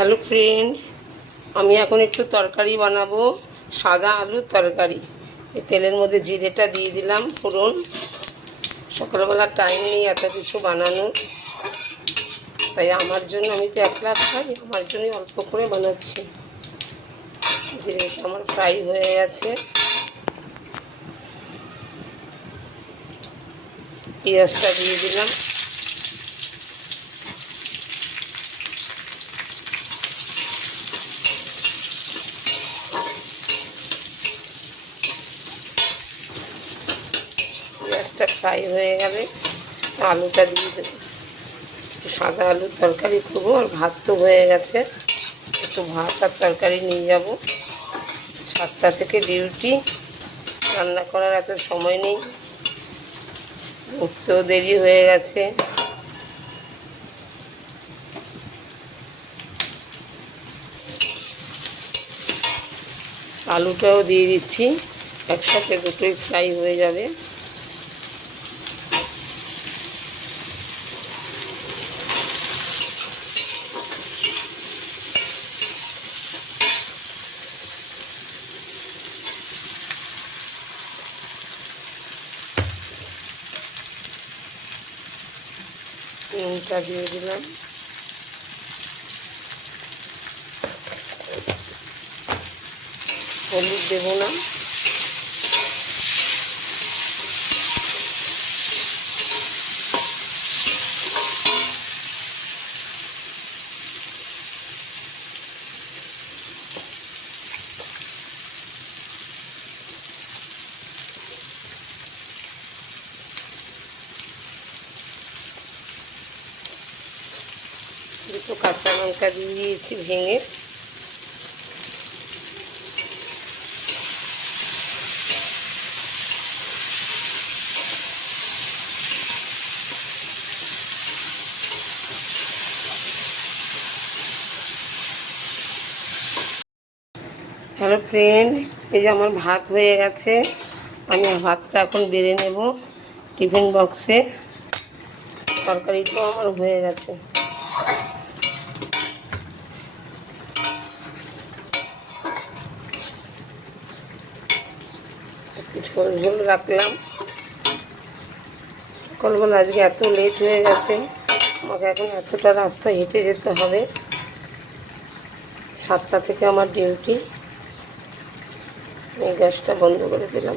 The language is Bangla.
হ্যালো ফ্রেন্ড, আমি এখন একটু তরকারি বানাবো, সাদা আলুর তরকারি। এই তেলের মধ্যে জিরেটা দিয়ে দিলাম ফোড়ন। সকালবেলা টাইম নেই এত কিছু বানানোর, তাই আমার জন্য, আমি তো একলা খাই, আমার জন্যই অল্প করে বানাচ্ছি। জিরেটা আমার ফ্রাই হয়ে গেছে, পেঁয়াজটা দিয়ে দিলাম। পেঁয়াজটা ফ্রাই হয়ে গেলে আলুটা দিয়ে দেবো। সাদা আলুর তরকারি করবো, আর ভাত তো হয়ে গেছে, একটু ভাত আর তরকারি নিয়ে যাব। 7টা থেকে ডিউটি, রান্না করার এত সময় নেই, উঠতেও দেরি হয়ে গেছে। আলুটাও দিয়ে দিচ্ছি, একসাথে দুটোই ফ্রাই হয়ে যাবে। নুনটা দিয়ে দিলাম, হলুদ দেবো না। দুটো কাঁচা লঙ্কা দিয়ে দিয়েছি ভেঙে। হ্যালো ফ্রেন্ড, এই যে আমার ভাত হয়ে গেছে, আমি ভাতটা এখন বেড়ে নেব টিফিন বক্সে। তরকারিটাও আমার হয়ে গেছে। একটু ঝোল ঝোল রাখলাম। সকালবেলা আজকে এত লেট হয়ে গেছে, আমাকে এখন এতটা রাস্তা হেঁটে যেতে হবে। 7টা থেকে আমার ডিউটি। আমি গ্যাসটা বন্ধ করে দিলাম।